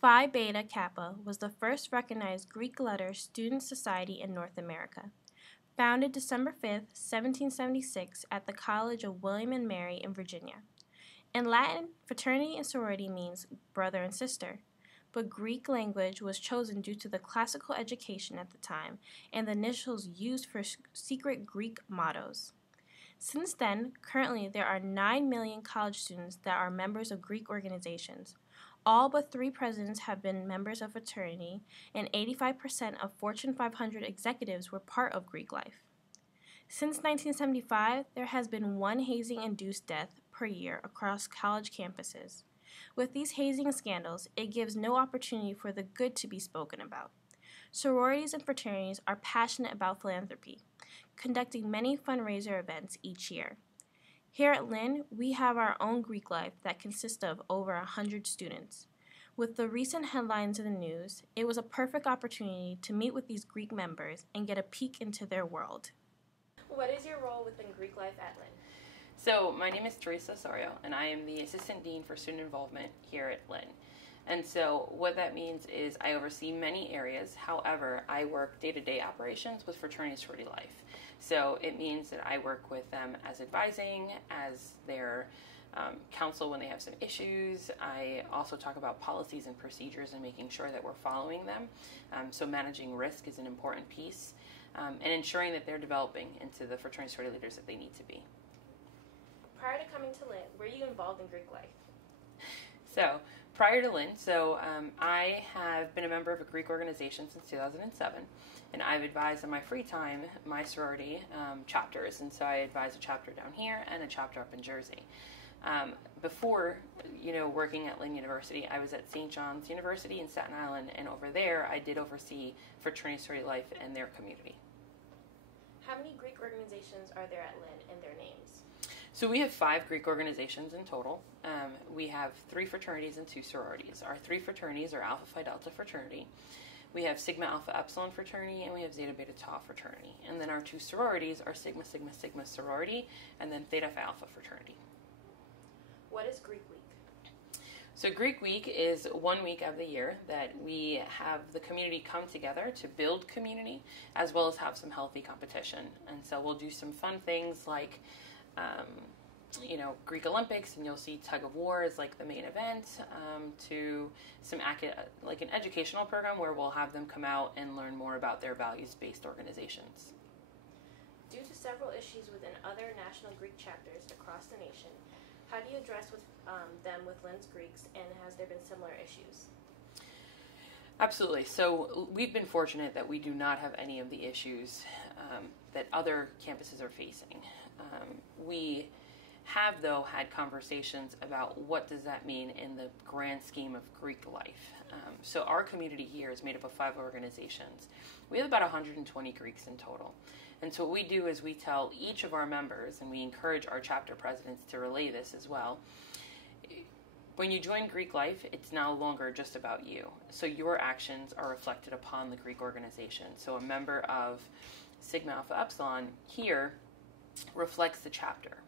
Phi Beta Kappa was the first recognized Greek letter student society in North America. Founded December 5, 1776 at the College of William and Mary in Virginia. In Latin, fraternity and sorority means brother and sister, but Greek language was chosen due to the classical education at the time and the initials used for secret Greek mottos. Since then, currently there are 9 million college students that are members of Greek organizations. All but 3 presidents have been members of fraternity, and 85% of Fortune 500 executives were part of Greek life. Since 1975, there has been 1 hazing-induced death per year across college campuses. With these hazing scandals, it gives no opportunity for the good to be spoken about. Sororities and fraternities are passionate about philanthropy, conducting many fundraiser events each year. Here at Lynn, we have our own Greek life that consists of over 100 students. With the recent headlines in the news, it was a perfect opportunity to meet with these Greek members and get a peek into their world. What is your role within Greek life at Lynn? So my name is Teresa Osorio, and I am the Assistant Dean for Student Involvement here at Lynn. And so what that means is I oversee many areas. However, I work day-to-day operations with fraternity and sorority life. So it means that I work with them as advising, as their counsel when they have some issues. I also talk about policies and procedures and making sure that we're following them. So managing risk is an important piece, and ensuring that they're developing into the fraternity sorority leaders that they need to be. Prior to coming to Lynn, were you involved in Greek life? So prior to Lynn, I have been a member of a Greek organization since 2007, and I've advised in my free time my sorority chapters, and so I advise a chapter down here and a chapter up in Jersey. Before, working at Lynn University, I was at St. John's University in Staten Island, and over there I did oversee fraternity sorority life and their community. How many Greek organizations are there at Lynn and their names? So we have 5 Greek organizations in total. We have 3 fraternities and 2 sororities. Our 3 fraternities are Alpha Phi Delta fraternity. We have Sigma Alpha Epsilon fraternity, and we have Zeta Beta Tau fraternity. And then our 2 sororities are Sigma Sigma Sigma sorority, and then Theta Phi Alpha fraternity. What is Greek Week? So Greek Week is 1 week of the year that we have the community come together to build community, as well as have some healthy competition. And so we'll do some fun things like Greek Olympics, and you'll see tug of war as like the main event, to some like an educational program where we'll have them come out and learn more about their values-based organizations. Due to several issues within other national Greek chapters across the nation, how do you address them with Lynn's Greeks, and has there been similar issues? Absolutely. So we've been fortunate that we do not have any of the issues that other campuses are facing. We have, though, had conversations about what does that mean in the grand scheme of Greek life. So our community here is made up of 5 organizations. We have about 120 Greeks in total. And so what we do is we tell each of our members, and we encourage our chapter presidents to relay this as well, when you join Greek life, it's no longer just about you. So your actions are reflected upon the Greek organization. So a member of Sigma Alpha Epsilon here reflects the chapter.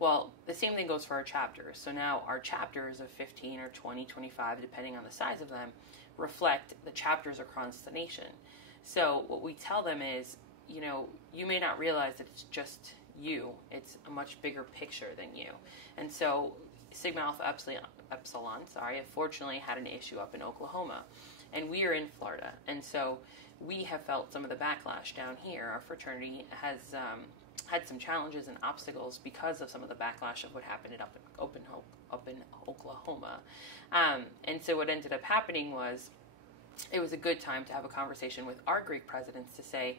Well, the same thing goes for our chapters. So now our chapters of 15 or 20, 25, depending on the size of them, reflect the chapters across the nation. So what we tell them is, you may not realize that it's just you. It's a much bigger picture than you. And so Sigma Alpha Epsilon, unfortunately had an issue up in Oklahoma, and we are in Florida. And so we have felt some of the backlash down here. Our fraternity has had some challenges and obstacles because of some of the backlash of what happened up in Oklahoma. And so what ended up happening was it was a good time to have a conversation with our Greek presidents to say,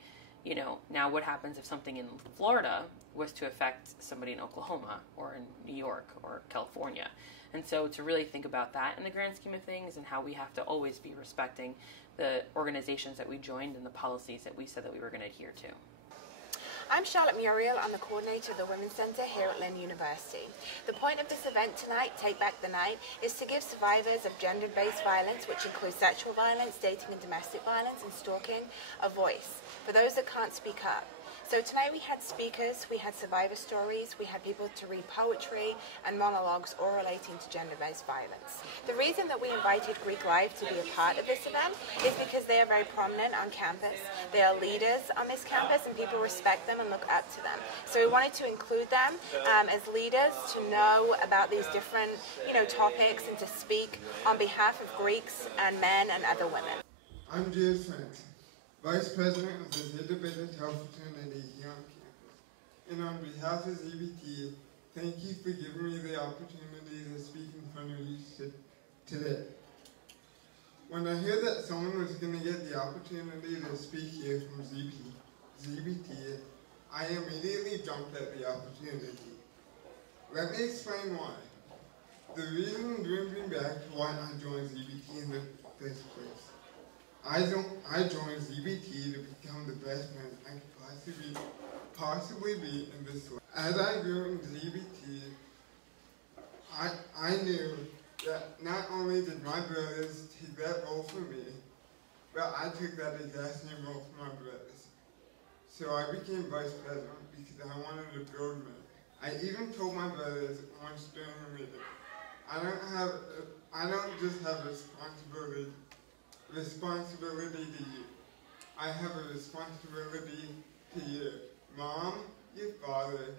now what happens if something in Florida was to affect somebody in Oklahoma or in New York or California? And so to really think about that in the grand scheme of things, and how we have to always be respecting the organizations that we joined and the policies that we said that we were going to adhere to. I'm Charlotte Muriel. I'm the coordinator of the Women's Centre here at Lynn University. The point of this event tonight, Take Back the Night, is to give survivors of gender-based violence, which includes sexual violence, dating and domestic violence, and stalking, a voice for those that can't speak up. So tonight we had speakers, we had survivor stories, we had people to read poetry and monologues all relating to gender-based violence. The reason that we invited Greek Life to be a part of this event is because they are very prominent on campus. They are leaders on this campus and people respect them and look up to them. So we wanted to include them as leaders to know about these different topics and to speak on behalf of Greeks and men and other women. I'm James Frank, Vice President of the Zeta Beta Tau fraternity here on campus. And on behalf of ZBT, thank you for giving me the opportunity to speak in front of you today. When I heard that someone was going to get the opportunity to speak here from ZBT, I immediately jumped at the opportunity. Let me explain why. The reason brings me back to why I joined ZBT in the first place. I joined ZBT to become the best man I could possibly be in this life. As I grew in ZBT, I knew that not only did my brothers take that role for me, but I took that exact same role for my brothers. So I became vice president because I wanted to build men. I even told my brothers once during a meeting, I don't just have responsibility to you. I have a responsibility to you, mom, your father,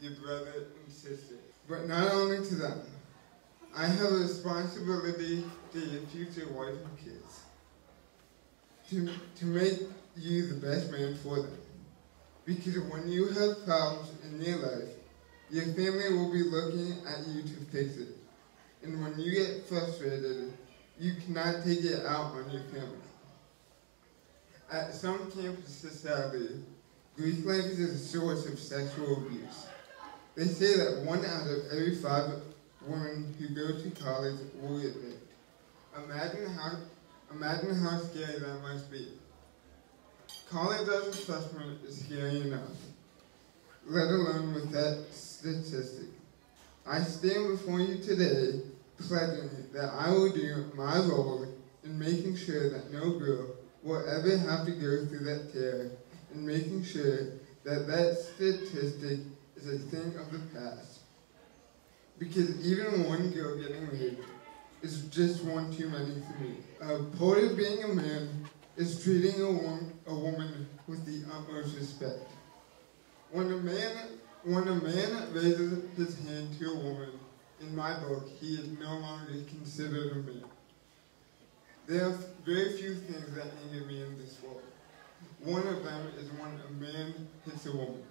your brother and sister. But not only to them. I have a responsibility to your future wife and kids. To make you the best man for them. Because when you have problems in your life, your family will be looking at you to fix it. And when you get frustrated, you cannot take it out on your family. At some campuses, sadly, Greek life is a source of sexual abuse. They say that 1 out of every 5 women who go to college will get raped. Imagine how scary that must be. College as a freshman is scary enough, let alone with that statistic. I stand before you today pledging that I will do my role in making sure that no girl will ever have to go through that terror, and making sure that that statistic is a thing of the past. Because even one girl getting raped is just one too many for me. Part of being a man is treating a woman with the utmost respect. When a man raises his hand to a woman, in my book, he is no longer considered a man. There are very few things that anger me in this world. One of them is when a man hits a woman.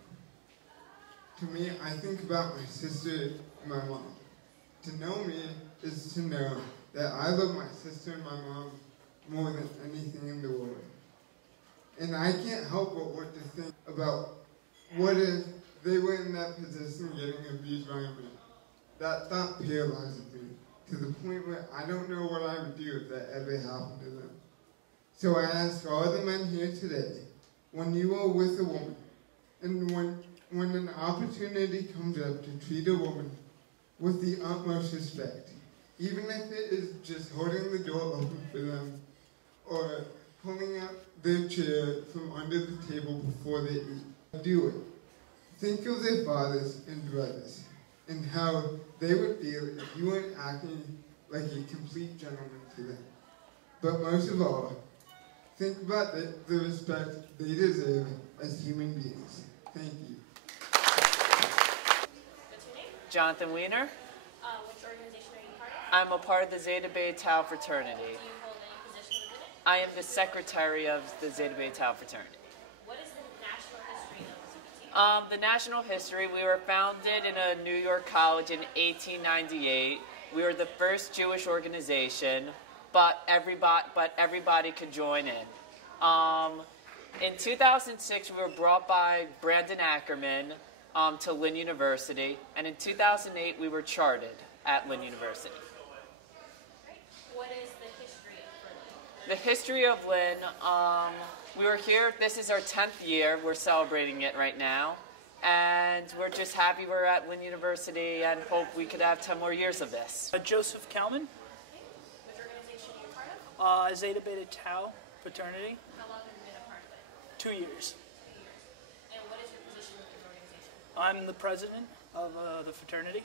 To me, I think about my sister and my mom. To know me is to know that I love my sister and my mom more than anything in the world. And I can't help but what to think about what if they were in that position getting abused by a man. That thought paralyzes me to the point where I don't know what I would do if that ever happened to them. So I ask all the men here today, when you are with a woman, and when an opportunity comes up to treat a woman with the utmost respect, even if it is just holding the door open for them, or pulling out their chair from under the table before they eat, do it. Think of their fathers and brothers, and how they would feel if you weren't acting like a complete gentleman to them. But most of all, think about the respect they deserve as human beings. Thank you. What's your name? Jonathan Weiner. Which organization are you part of? I'm a part of the Zeta Beta Tau fraternity. Do you hold any position within it? I am the secretary of the Zeta Beta Tau fraternity. What is the national history of ZBT? The national history, we were founded in a New York college in 1898. We were the first Jewish organization, but everybody could join in. In 2006, we were brought by Brandon Ackerman to Lynn University, and in 2008, we were chartered at Lynn University. Right. What is the history of Lynn? The history of Lynn, we were here, this is our 10th year, we're celebrating it right now, and we're just happy we're at Lynn University and hope we could have 10 more years of this. Joseph Kalman, Which organization are you part of? Zeta Beta Tau fraternity, How long have you been a part of it? 2 years. 2 years. And what is I'm the president of the fraternity.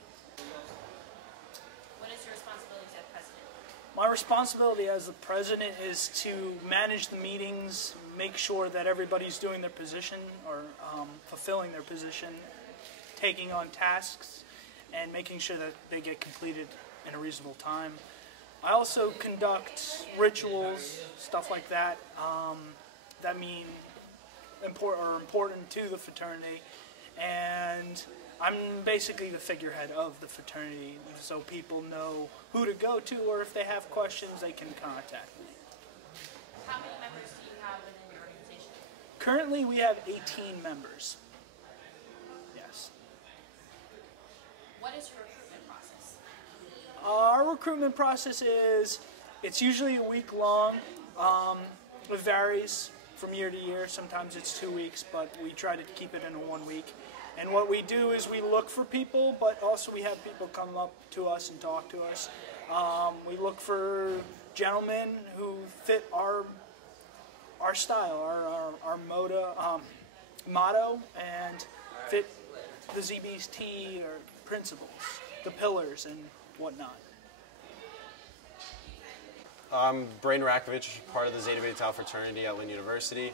What is your responsibilities as president? My responsibility as the president is to manage the meetings, make sure that everybody's doing their position or fulfilling their position, taking on tasks, and making sure that they get completed in a reasonable time. I also conduct rituals, stuff like that, that mean important to the fraternity, and I'm basically the figurehead of the fraternity, so people know who to go to, or if they have questions, they can contact me. How many members do you have within your organization? Currently, we have 18 members. Yes. What is your recruitment process? Our recruitment process it's usually a week long. It varies from year to year. Sometimes it's 2 weeks, but we try to keep it in a 1 week. And what we do is we look for people, but also we have people come up to us and talk to us. We look for gentlemen who fit our style, our motto, and fit the ZBT or principles, the pillars, and whatnot. I'm Braden Rakovich, part of the Zeta Beta Tau fraternity at Lynn University.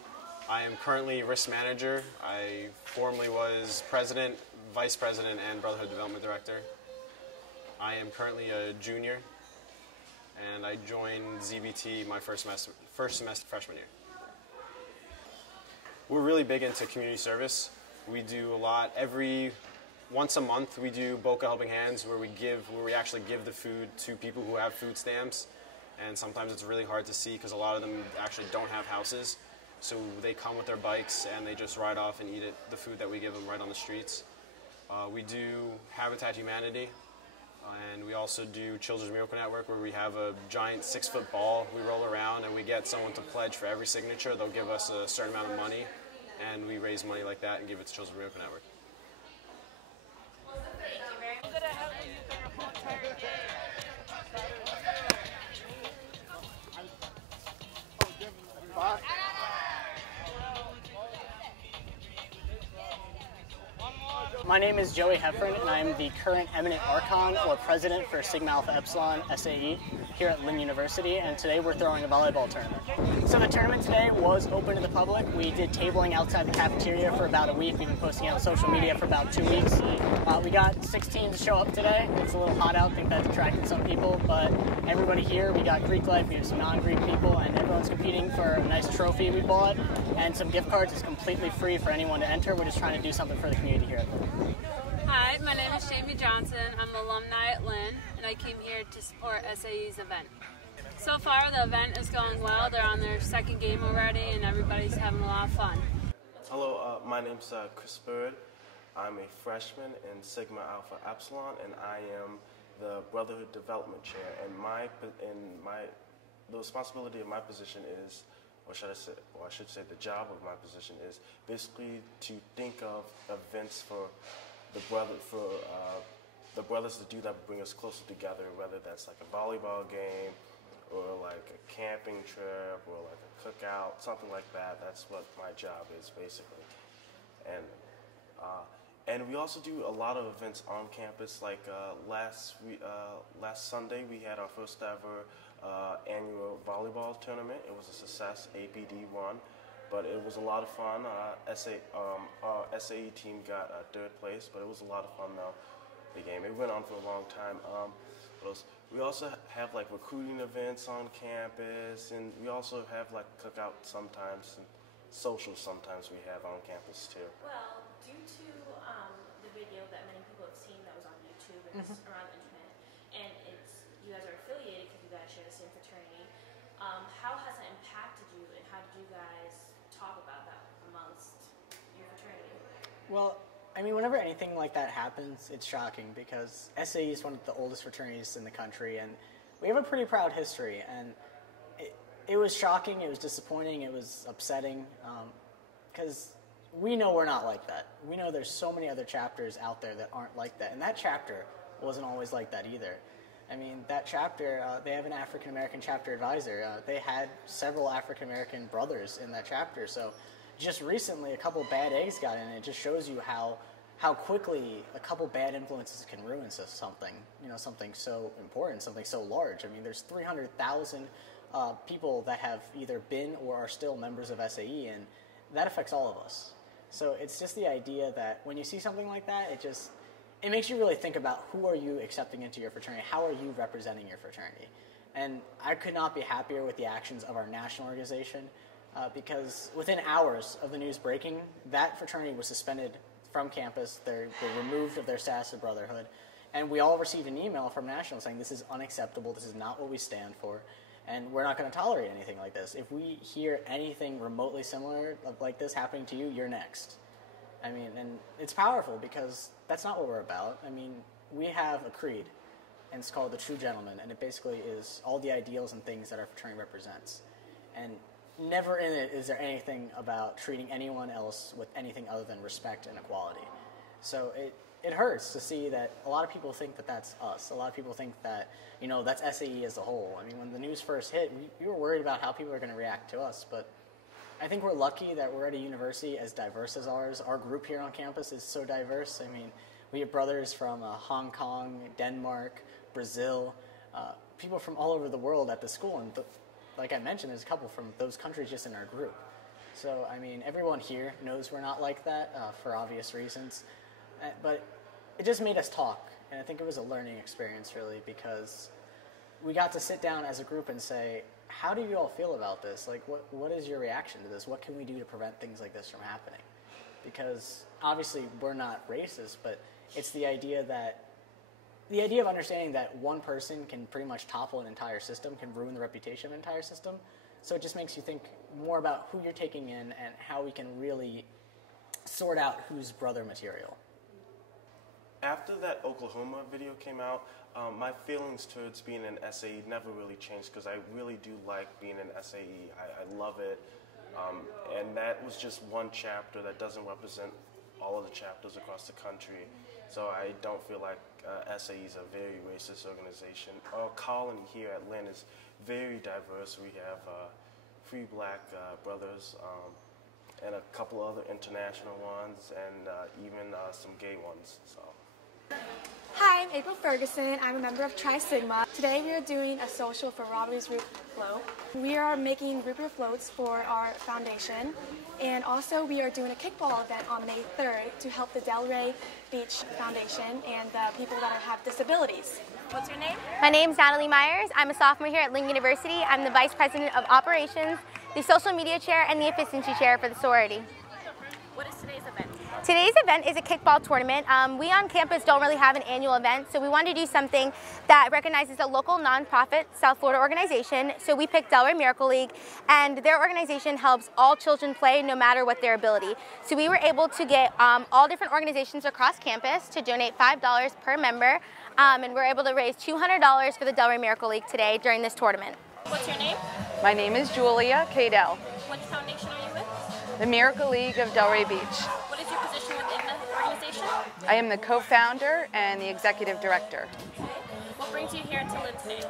I am currently risk manager. I formerly was president, vice president, and Brotherhood Development Director. I am currently a junior, and I joined ZBT my first semester freshman year. We're really big into community service. We do a lot. Once a month, we do Boca Helping Hands, where we actually give the food to people who have food stamps. And sometimes it's really hard to see because a lot of them actually don't have houses. So they come with their bikes and they just ride off and eat the food that we give them right on the streets. We do Habitat Humanity, and we also do Children's Miracle Network, where we have a giant 6-foot ball we roll around and we get someone to pledge for every signature. They'll give us a certain amount of money, and we raise money like that and give it to Children's Miracle Network. Thank you very much. My name is Joey Heffron, and I am the current Eminent Archon, or President for Sigma Alpha Epsilon SAE here at Lynn University, and today we're throwing a volleyball tournament. So the tournament today was open to the public. We did tabling outside the cafeteria for about a week. We've been posting it on social media for about 2 weeks. We got 6 teams to show up today. It's a little hot out. I think that's attracted some people, but everybody here, we got Greek life, we have some non-Greek people, and everyone's competing for a nice trophy we bought, and some gift cards. Is completely free for anyone to enter. We're just trying to do something for the community here at Lynn. Hi, my name is Jamie Johnson. I'm an alumni at Lynn, and I came here to support SAE's event. So far, the event is going well. They're on their 2nd game already, and everybody's having a lot of fun. Hello, my name's Chris Bird. I'm a freshman in Sigma Alpha Epsilon, and I am the Brotherhood Development Chair. And the responsibility of my position is, or I should say the job of my position is basically to think of events for the brothers to do that bring us closer together, whether that's like a volleyball game or like a camping trip or like a cookout, something like that. That's what my job is basically. And we also do a lot of events on campus. Like last Sunday we had our first ever annual volleyball tournament. It was a success. APD won, but it was a lot of fun. Our SAE team got 3rd place, but it was a lot of fun though. The game, it went on for a long time. We also have like recruiting events on campus, and we also have like cookouts sometimes, and socials sometimes we have on campus too. Well, due to the video that many people have seen that was on YouTube and it's around the internet, and you guys are affiliated because you guys share the same fraternity, how has that impacted you, and how did you guys talk about that amongst your fraternity? Well, I mean, whenever anything like that happens, it's shocking because SAE is one of the oldest fraternities in the country, and we have a pretty proud history. And it was shocking, it was disappointing, it was upsetting, because we know we're not like that. We know there's so many other chapters out there that aren't like that, and that chapter wasn't always like that either. I mean, that chapter, they have an African-American chapter advisor. They had several African-American brothers in that chapter, so just recently a couple bad eggs got in, and it just shows you how how quickly a couple bad influences can ruin something, something so important, something so large. I mean, there's 300,000 people that have either been or are still members of SAE, and that affects all of us. So it's just the idea that when you see something like that, it makes you really think about who are you accepting into your fraternity, how are you representing your fraternity. And I could not be happier with the actions of our national organization because within hours of the news breaking, that fraternity was suspended from campus. They were removed of their status of brotherhood. And we all received an email from national saying this is unacceptable, this is not what we stand for, and we're not going to tolerate anything like this. If we hear anything remotely similar like this happening to you, you're next. I mean, and it's powerful because that's not what we're about. I mean, we have a creed, and it's called the True Gentleman, and it basically is all the ideals and things that our fraternity represents. And never in it is there anything about treating anyone else with anything other than respect and equality. So it hurts to see that a lot of people think that that's us. A lot of people think that, that's SAE as a whole. I mean, when the news first hit, we were worried about how people are going to react to us, but I think we're lucky that we're at a university as diverse as ours. Our group here on campus is so diverse. I mean, we have brothers from Hong Kong, Denmark, Brazil, people from all over the world at the school. And like I mentioned, there's a couple from those countries just in our group. So, I mean, everyone here knows we're not like that for obvious reasons. But it just made us talk. And I think it was a learning experience, really, because we got to sit down as a group and say, how do you all feel about this? Like, what is your reaction to this? What can we do to prevent things like this from happening? Because obviously we're not racist, but it's the idea of understanding that one person can pretty much topple an entire system, can ruin the reputation of an entire system. So it just makes you think more about who you're taking in and how we can really sort out who's brother material. After that Oklahoma video came out, my feelings towards being an SAE never really changed because I really do like being an SAE. I love it. And that was just one chapter that doesn't represent all of the chapters across the country. So I don't feel like SAE is a very racist organization. Our colony here at Lynn is very diverse. We have 3 black brothers and a couple other international ones and even some gay ones. So. Hi, I'm April Ferguson. I'm a member of Tri Sigma. Today we are doing a social for Robbie's Root Float. We are making root beer floats for our foundation, and also we are doing a kickball event on May 3rd to help the Delray Beach Foundation and the people that have disabilities. What's your name? My name's Natalie Myers. I'm a sophomore here at Lynn University. I'm the Vice President of Operations, the Social Media Chair, and the Efficiency Chair for the sorority. What is today's event? Today's event is a kickball tournament. We on campus don't really have an annual event, so we wanted to do something that recognizes a local nonprofit South Florida organization. So we picked Delray Miracle League, and their organization helps all children play no matter what their ability. So we were able to get all different organizations across campus to donate $5 per member, and we're able to raise $200 for the Delray Miracle League today during this tournament. What's your name? My name is Julia Cadell. Which foundation are you with? The Miracle League of Delray Beach. What is your position within the organization? I am the co-founder and the executive director. Okay. What brings you here to Lynn today?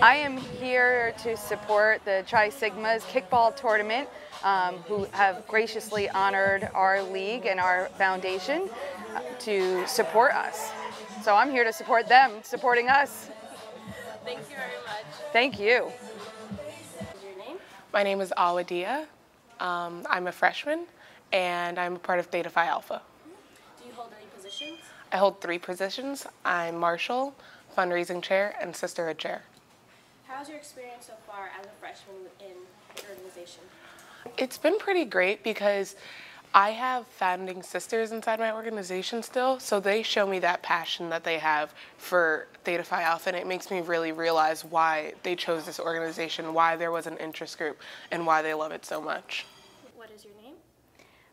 I am here to support the Tri Sigma's kickball tournament, who have graciously honored our league and our foundation to support us. So I'm here to support them, supporting us. Thank you very much. Thank you. Your name? My name is Awadia. I'm a freshman, and I'm a part of Theta Phi Alpha. Do you hold any positions? I hold 3 positions. I'm Marshal, Fundraising Chair, and Sisterhood Chair. How's your experience so far as a freshman within the organization? It's been pretty great because I have founding sisters inside my organization still, so they show me that passion that they have for Theta Phi Alpha, and it makes me really realize why they chose this organization, why there was an interest group, and why they love it so much. What is your name?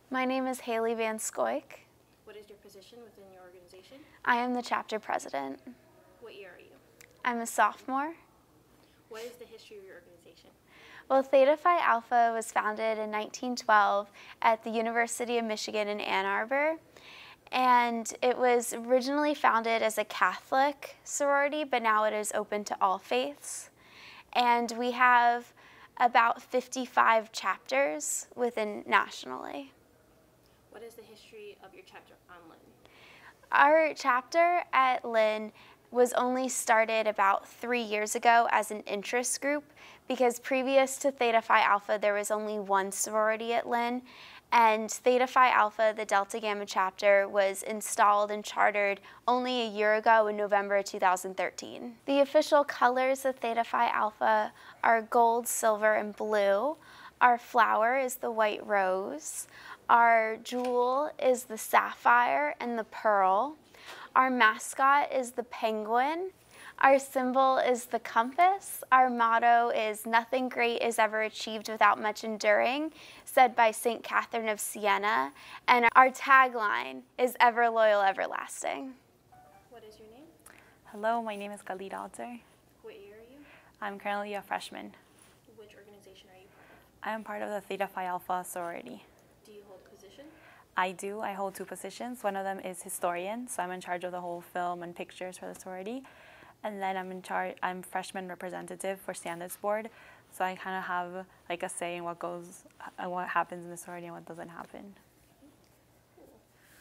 My name is Haley Van Scoik. What is your position within your organization? I am the chapter president. What year are you? I'm a sophomore. What is the history of your organization? Well, Theta Phi Alpha was founded in 1912 at the University of Michigan in Ann Arbor. And it was originally founded as a Catholic sorority, but now it is open to all faiths. And we have about 55 chapters within nationally. What is the history of your chapter on Lynn? Our chapter at Lynn was only started about 3 years ago as an interest group because previous to Theta Phi Alpha there was only one sorority at Lynn, and Theta Phi Alpha, the Delta Gamma chapter, was installed and chartered only a year ago in November 2013. The official colors of Theta Phi Alpha are gold, silver, and blue. Our flower is the white rose. Our jewel is the sapphire and the pearl. Our mascot is the penguin. Our symbol is the compass. Our motto is "Nothing great is ever achieved without much enduring," said by St. Catherine of Siena. And our tagline is "Ever loyal, everlasting." What is your name? Hello, my name is Khalid Alter. What year are you? I'm currently a freshman. Which organization are you part of? I am part of the Theta Phi Alpha sorority. Do you hold a position? I do. I hold 2 positions. One of them is historian, so I'm in charge of the whole film and pictures for the sorority. And then I'm freshman representative for standards board, so I kind of have like a say in what happens in the sorority and what doesn't happen. Cool.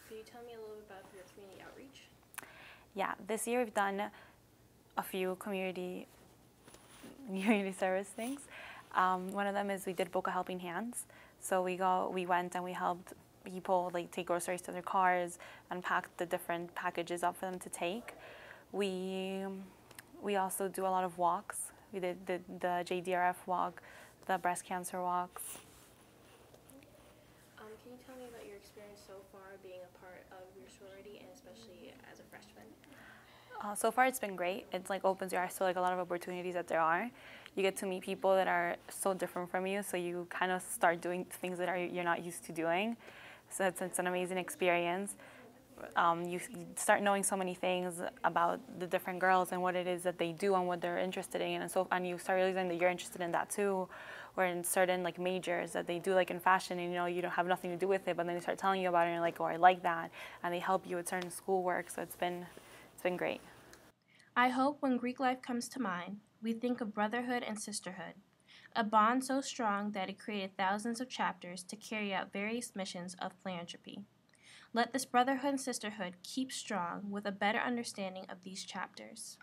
Can you tell me a little bit about your community outreach? Yeah, this year we've done a few community service things. One of them is we did Boca Helping Hands. So we went and we helped people like take groceries to their cars and pack the different packages up for them to take. We also do a lot of walks. We did the JDRF walk, the breast cancer walks. Can you tell me about your experience so far being a part of your sorority, and especially as a freshman? So far it's been great. It's like opens your eyes to like a lot of opportunities that there are. You get to meet people that are so different from you, so you kind of start doing things that you're not used to doing. So it's an amazing experience. You start knowing so many things about the different girls and what it is that they do and what they're interested in, and you start realizing that you're interested in that too, or in certain like majors that they do like in fashion, and you don't have nothing to do with it, but then they start telling you about it and you're like, oh, I like that, and they help you with certain schoolwork. So it's been great. I hope when Greek life comes to mind, we think of brotherhood and sisterhood, a bond so strong that it created thousands of chapters to carry out various missions of philanthropy. Let this brotherhood and sisterhood keep strong with a better understanding of these chapters.